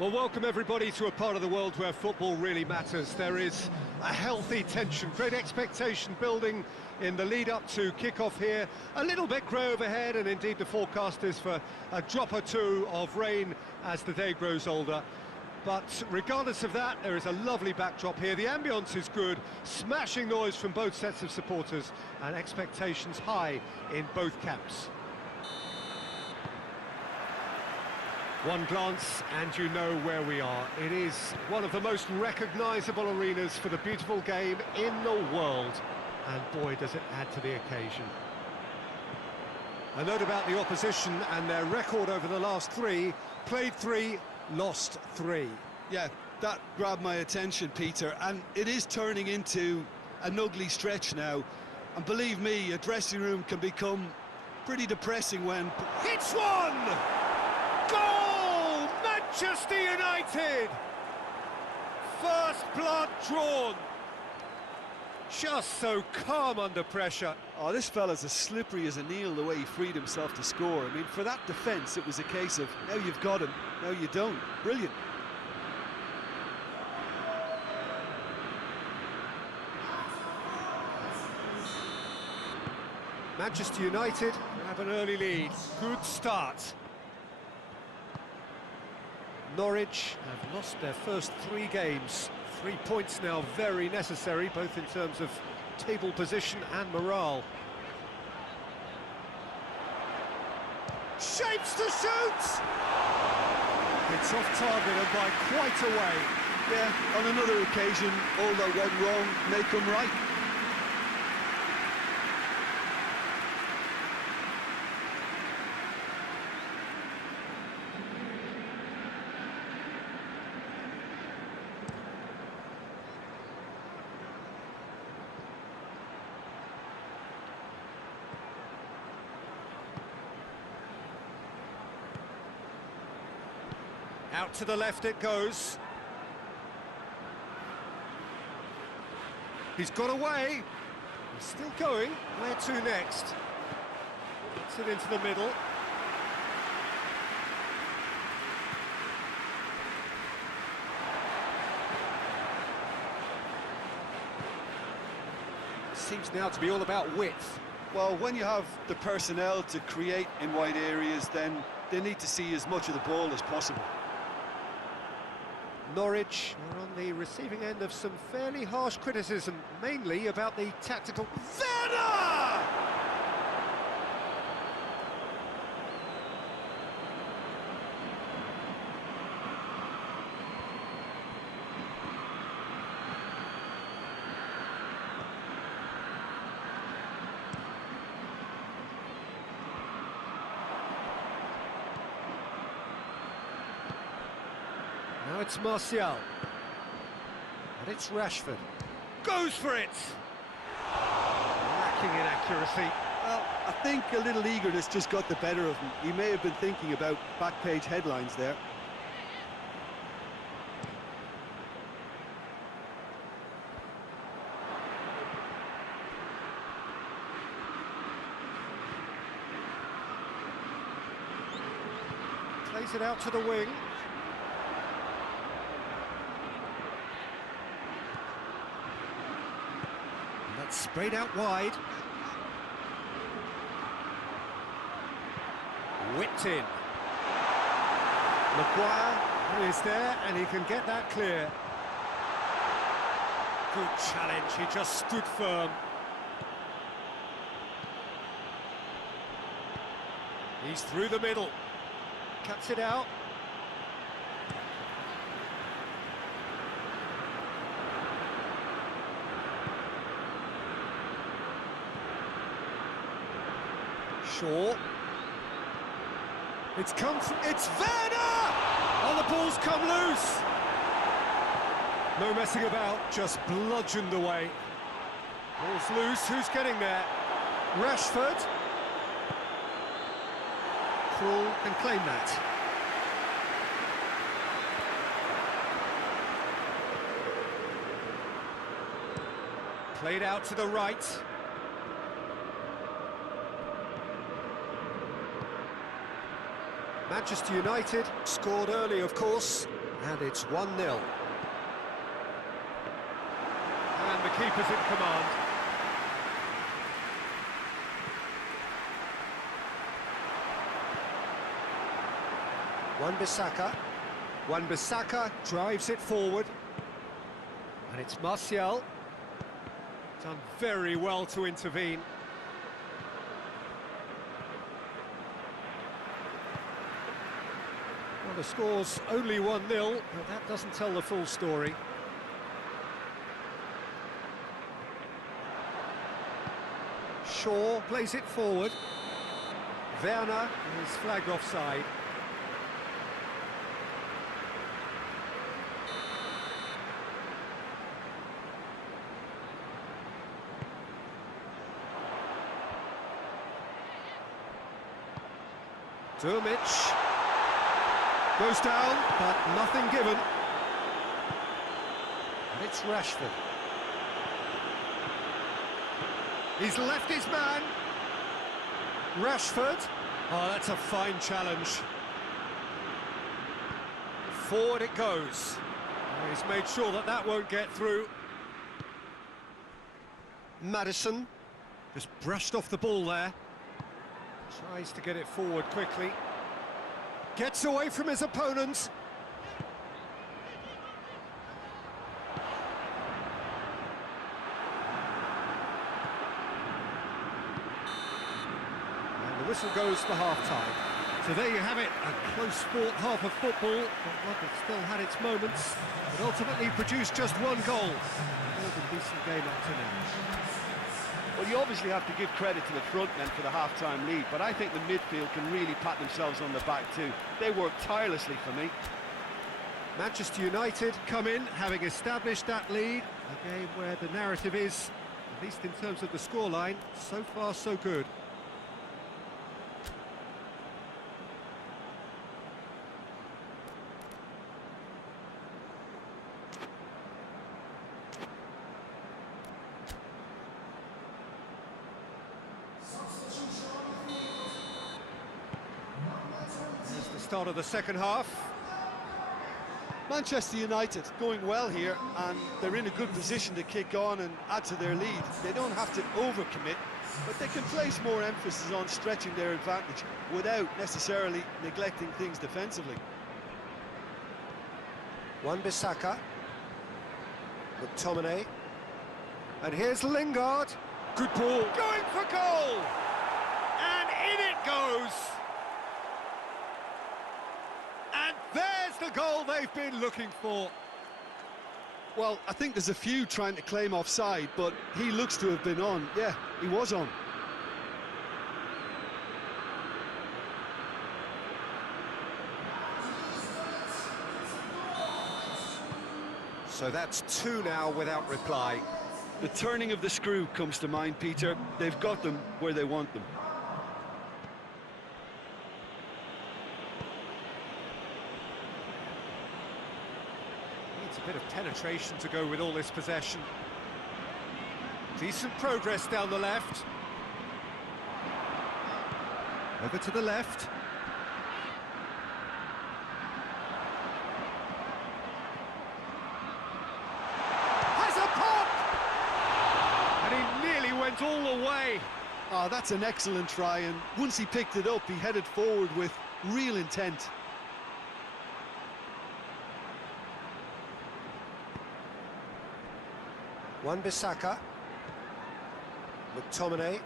Well, welcome everybody to a part of the world where football really matters. There is a healthy tension, great expectation building in the lead-up to kick-off here. A little bit grey overhead, and indeed the forecast is for a drop or two of rain as the day grows older. But regardless of that, there is a lovely backdrop here. The ambience is good, smashing noise from both sets of supporters, and expectations high in both camps. One glance and you know where we are. It is one of the most recognisable arenas for the beautiful game in the world. And boy, does it add to the occasion. A note about the opposition and their record over the last three. Played 3, lost 3. Yeah, that grabbed my attention, Peter, and it is turning into an ugly stretch now. And believe me, a dressing room can become pretty depressing when... Hits one! Goal! Manchester United! First blood drawn. Just so calm under pressure. Oh, this fella's as slippery as an eel the way he freed himself to score. I mean, for that defence, it was a case of, now you've got him, now you don't. Brilliant. Manchester United have an early lead. Good start. Norwich have lost their first 3 games. 3 points now very necessary, both in terms of table position and morale. Shapes to shoot! It's off target and by quite a way. Yeah, on another occasion, all that went wrong may come right. Out to the left it goes. He's got away. He's still going. Where to next? Puts it into the middle. Seems now to be all about width. Well, when you have the personnel to create in wide areas, then they need to see as much of the ball as possible. Norwich are on the receiving end of some fairly harsh criticism, mainly about the tactical... Werner! Now it's Martial. And it's Rashford. Goes for it! Lacking in accuracy. Well, I think a little eagerness just got the better of him. He may have been thinking about back-page headlines there. Plays it out to the wing. Sprayed out wide. Whipped in. Maguire is there and he can get that clear. Good challenge, he just stood firm. He's through the middle. Cuts it out. Shaw. It's Werner! Oh, the ball's come loose! No messing about, just bludgeoned away. Ball's loose, who's getting there? Rashford. Krul can claim that. Played out to the right. Manchester United scored early, of course, And it's 1-0. And the keeper's in command. Wan-Bissaka. Wan-Bissaka drives it forward. And it's Martial. Done very well to intervene. Well, the score's only 1-0, but that doesn't tell the full story. Shaw plays it forward. Werner is flagged offside. Durmic goes down, but nothing given. And it's Rashford. He's left his man. Rashford. Oh, that's a fine challenge. Forward it goes. He's made sure that that won't get through. Maddison just brushed off the ball there. Tries to get it forward quickly. Gets away from his opponents. And the whistle goes for half-time. So there you have it, a close-fought half of football, but one that still had its moments, but ultimately produced just one goal. More than decent game up to now. Well, you obviously have to give credit to the front men for the half-time lead, but I think the midfield can really pat themselves on the back too. They worked tirelessly for me. Manchester United come in, having established that lead. A game where the narrative is, at least in terms of the scoreline, so far so good. Start of the second half. Manchester United going well here, and they're in a good position to kick on and add to their lead. They don't have to overcommit, but they can place more emphasis on stretching their advantage without necessarily neglecting things defensively. Wan-Bissaka. McTominay. And here's Lingard. Good ball. Going for goal! And in it goes! And there's the goal they've been looking for. Well, I think there's a few trying to claim offside, but he looks to have been on. Yeah, he was on. So that's two now without reply. The turning of the screw comes to mind, Peter. They've got them where they want them. Needs a bit of penetration to go with all this possession. Decent progress down the left. Over to the left. Went all the way. Oh, that's an excellent try, and once he picked it up, he headed forward with real intent. Wan-Bissaka. McTominay.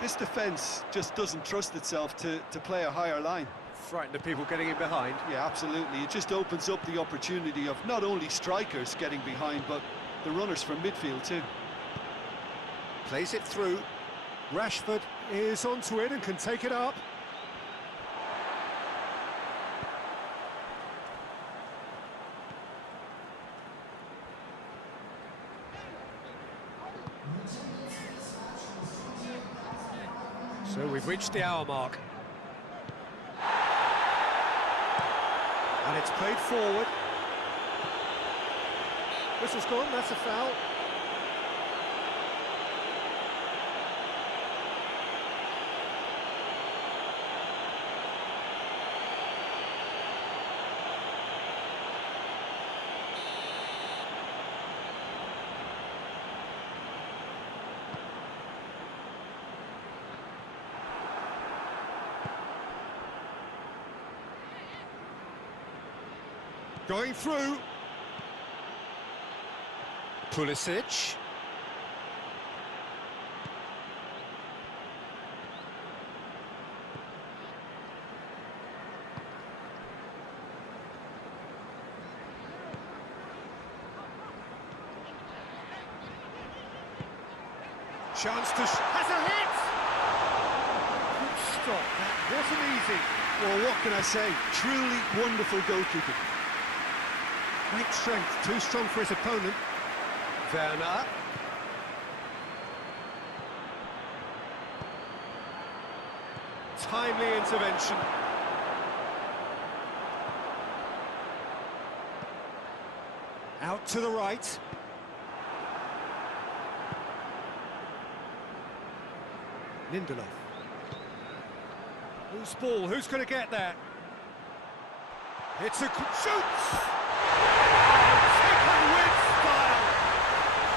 This defence just doesn't trust itself to play a higher line. Frightened of people getting in behind. Yeah, absolutely. It just opens up the opportunity of not only strikers getting behind, but the runners from midfield too. Plays it through. Rashford is onto it and can take it up. So we've reached the hour mark. And it's played forward. Whistle's gone, that's a foul. Going through. Pulisic. Chance to... has a hit! Good stop, that wasn't easy. Well, what can I say? Truly wonderful goalkeeping. Great strength, too strong for his opponent. Werner. Timely intervention. Out to the right. Lindelof. Loose ball, who's going to get that? It's a... shoots! Taken with style!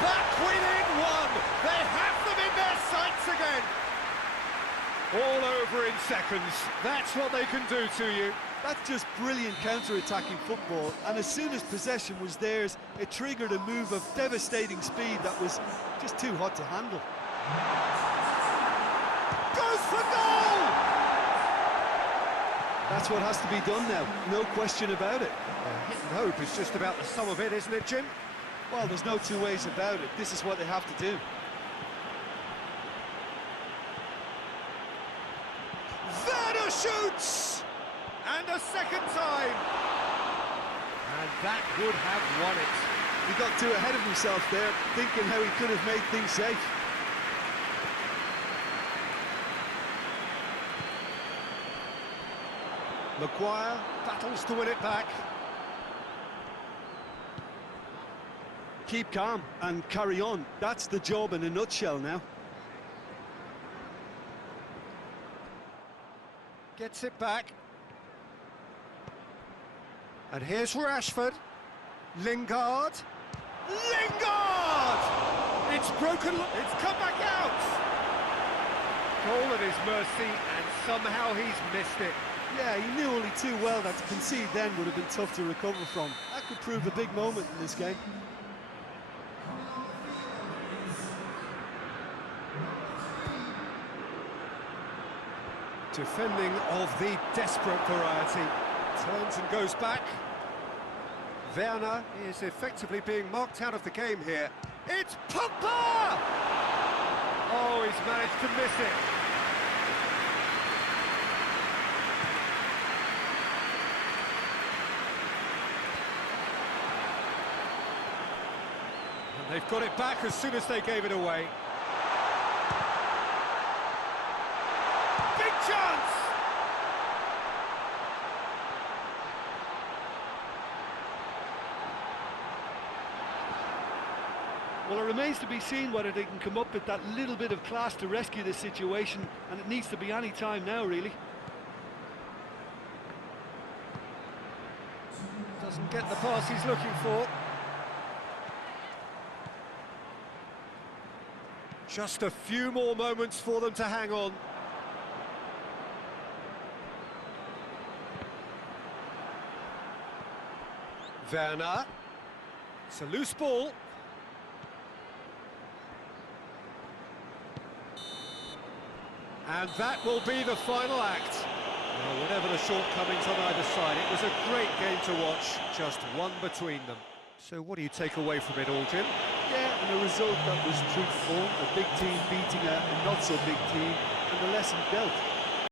Back within one! They have them in their sights again! All over in seconds. That's what they can do to you. That's just brilliant counter-attacking football, and as soon as possession was theirs, it triggered a move of devastating speed that was just too hot to handle. Goes for goal! That's what has to be done now, no question about it. Hit and hope is just about the sum of it, isn't it, Jim? Well, there's no two ways about it. This is what they have to do. Werner shoots! And a second time! And that would have won it. He got too ahead of himself there, thinking how he could have made things safe. Maguire battles to win it back. Keep calm and carry on. That's the job in a nutshell now. Gets it back. And here's Rashford. Lingard. Lingard! It's broken. It's come back out. Goal at his mercy, and somehow he's missed it. Yeah, he knew only too well that to concede then would have been tough to recover from. That could prove a big moment in this game. Defending of the desperate variety. Turns and goes back. Werner is effectively being marked out of the game here. It's Pogba! Oh, he's managed to miss it. And they've got it back as soon as they gave it away. Big chance! Well, it remains to be seen whether they can come up with that little bit of class to rescue this situation, and it needs to be any time now, really. Doesn't get the pass he's looking for. Just a few more moments for them to hang on. Werner. It's a loose ball. And that will be the final act. Well, whatever the shortcomings on either side, it was a great game to watch, just one between them. So what do you take away from it all, Jim? Yeah, and a result that was truthful, a big team beating a not-so-big team, and the lesson dealt.